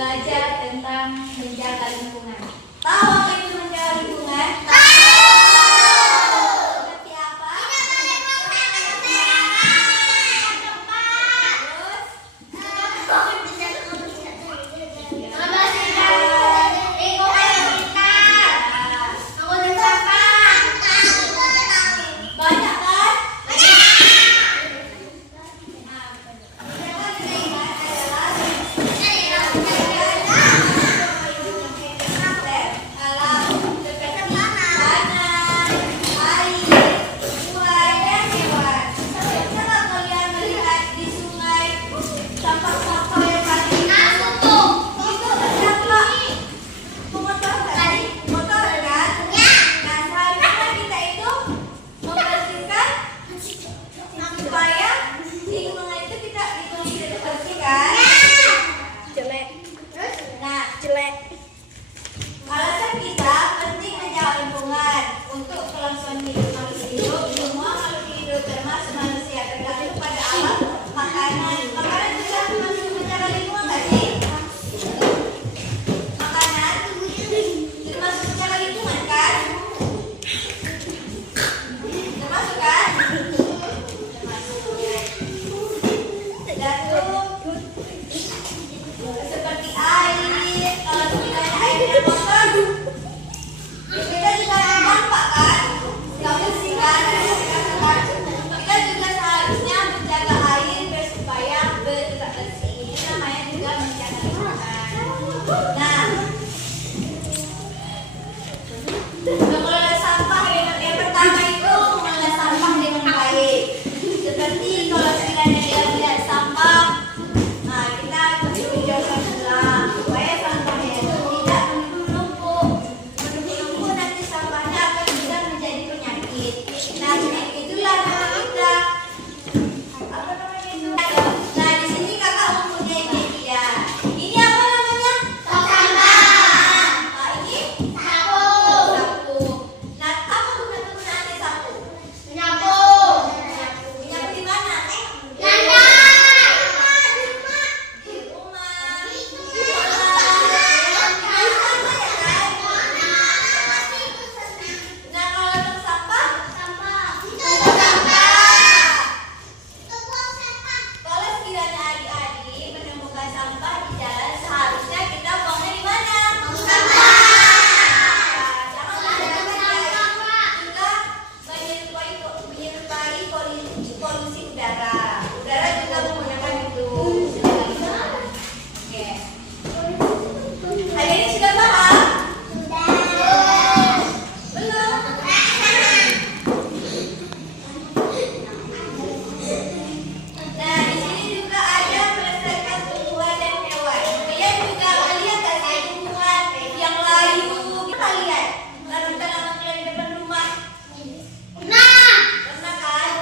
belajar tentang menjaga lingkungan. Tahu apa itu menjaga lingkungan? Seperti apa? Banyak kan? Alasan kita penting menjaga lingkungan untuk kelangsungan hidup makhluk hidup. Semua makhluk hidup termasuk manusia tergantung pada alam, makanan juga termasuk menjaga lingkungan nggak sih? Makanan termasuk menjaga lingkungan kan? Termasuk kan? Termasuk. Seperti air, kalau sekiranya airnya kotor, kita juga ada dampak kan? Nggak bersihkan, kita juga seharusnya menjaga air supaya tetap bersih. Ini namanya juga menjaga lingkungan. Nah, mengelola sampah yang pertama itu mengelola sampah dengan baik. Seperti kalau sekiranya dia lihat sampah, nah kita hijaukan ulang supaya sampahnya itu tidak menumpuk nanti sampahnya akan bisa menjadi penyakit. Nah penyakit itulah nama kita apa namanya itu. Nah di sini kakak mempunyai media. Ini apa namanya? Sampah. Nah ini sapu. Nah apa penggunaannya sapu? Menyapu di mana? Polusi udara juga menggunakan itu. Oke. Hari ini sudah paham? Belum? Nah, di sini juga ada melestarikan tumbuhan dan hewan. Kalian juga melihat hasil tumbuhan yang layu. Kita lihat tanaman-tanaman kalian di depan rumah. Pernah kan?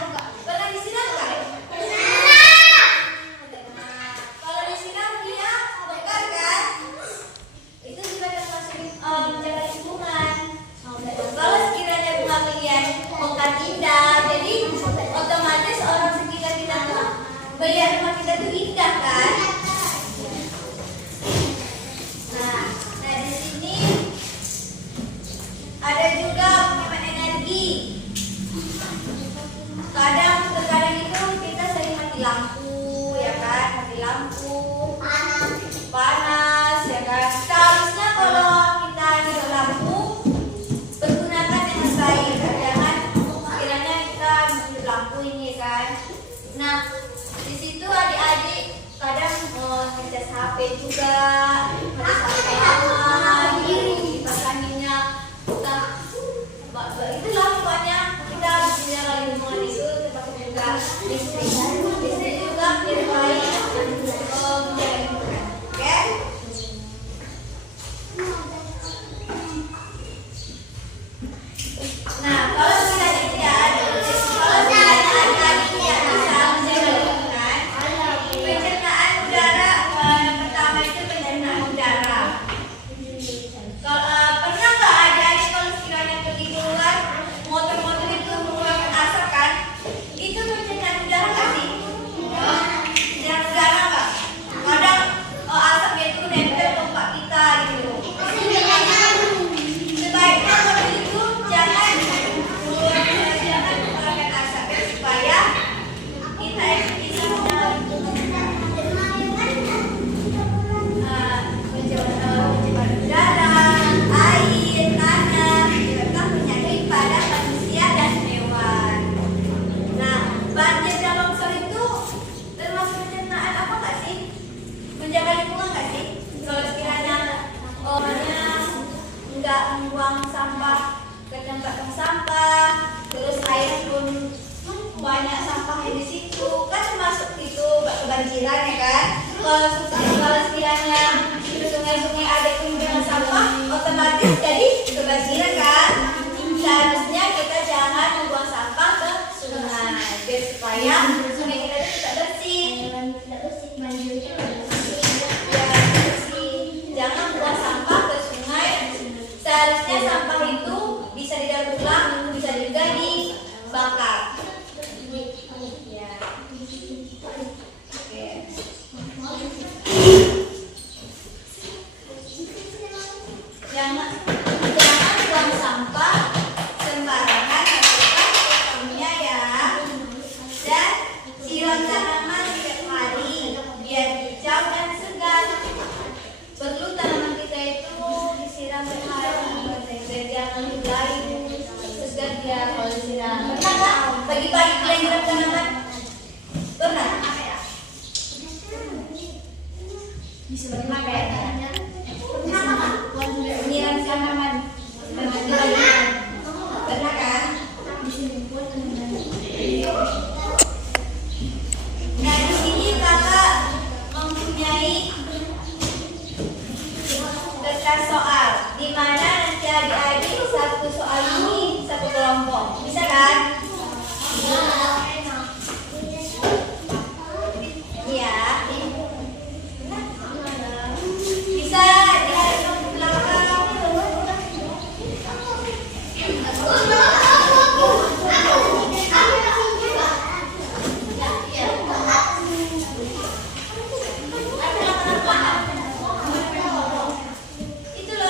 Pernah disiram kan? Kalau disiram dia bongkar kan? Itu juga termasuk menjaga lingkungan. Kalau sekiranya rumah kalian bongkar indah, jadi otomatis orang sekitar kita tuh melihat rumah kita tuh indah kan? Nah di sini ada juga menghemat energi. Terkadang itu kita sering mati lampu, ya kan? Mati lampu, panas, ya kan? Seharusnya kalau kita hidup lampu, pergunakan dengan baik. Jangan kiranya kita hidup lampu ini kan. Nah, di situ adik-adik kadang ngecas HP juga, ngecas HP lama, kipas anginnya. Itulah pokoknya kita harus menjaga lingkungan itu termasuk juga listrik. Listrik juga menjadi baik menjaga lingkungan. Oke? Nah, kalau kita tidak ada, kalau tidak ada adik yang bisa menjaga lingkungan, pencernaan udara yang pertama itu pencernaan udara. merumuskan soal. Di mana nanti adik-adik satu soal ini satu kelompok. Bisa kan? Iya. Bisa ditarik ke belakang. Itu loh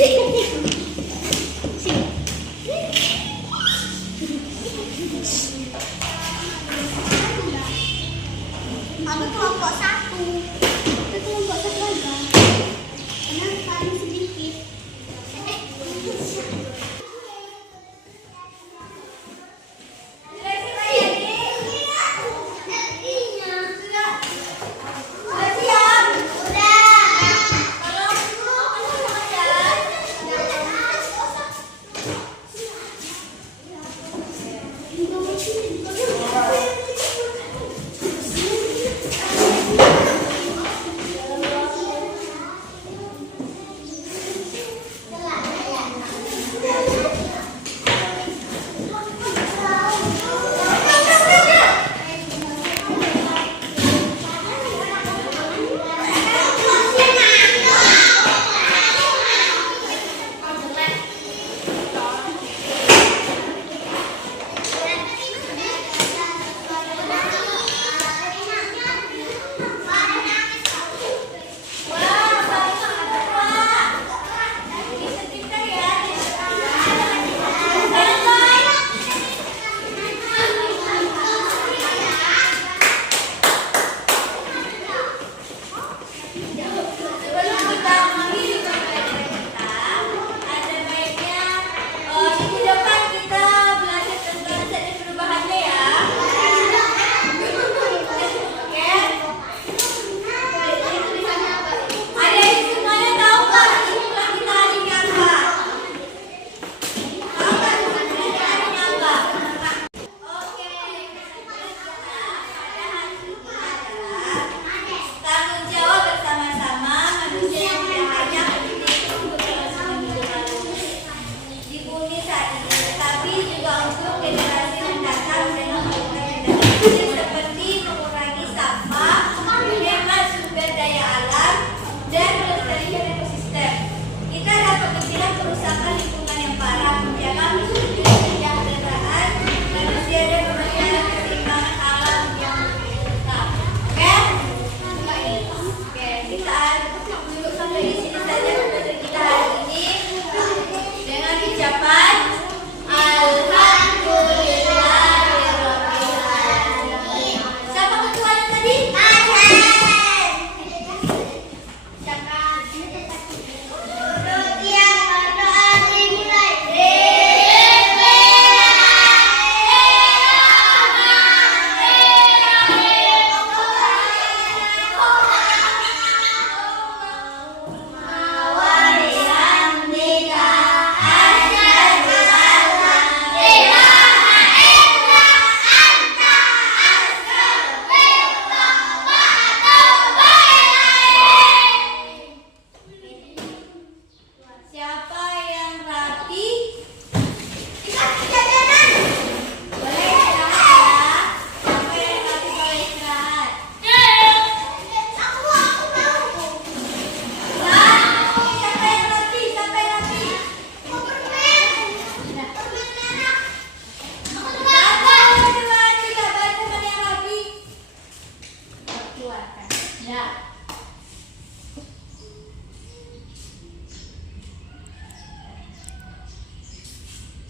Aku kelompok satu. Itu kelompok satu aja. Kenapa ini sedikit?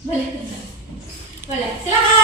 Boleh. Boleh. Silakan.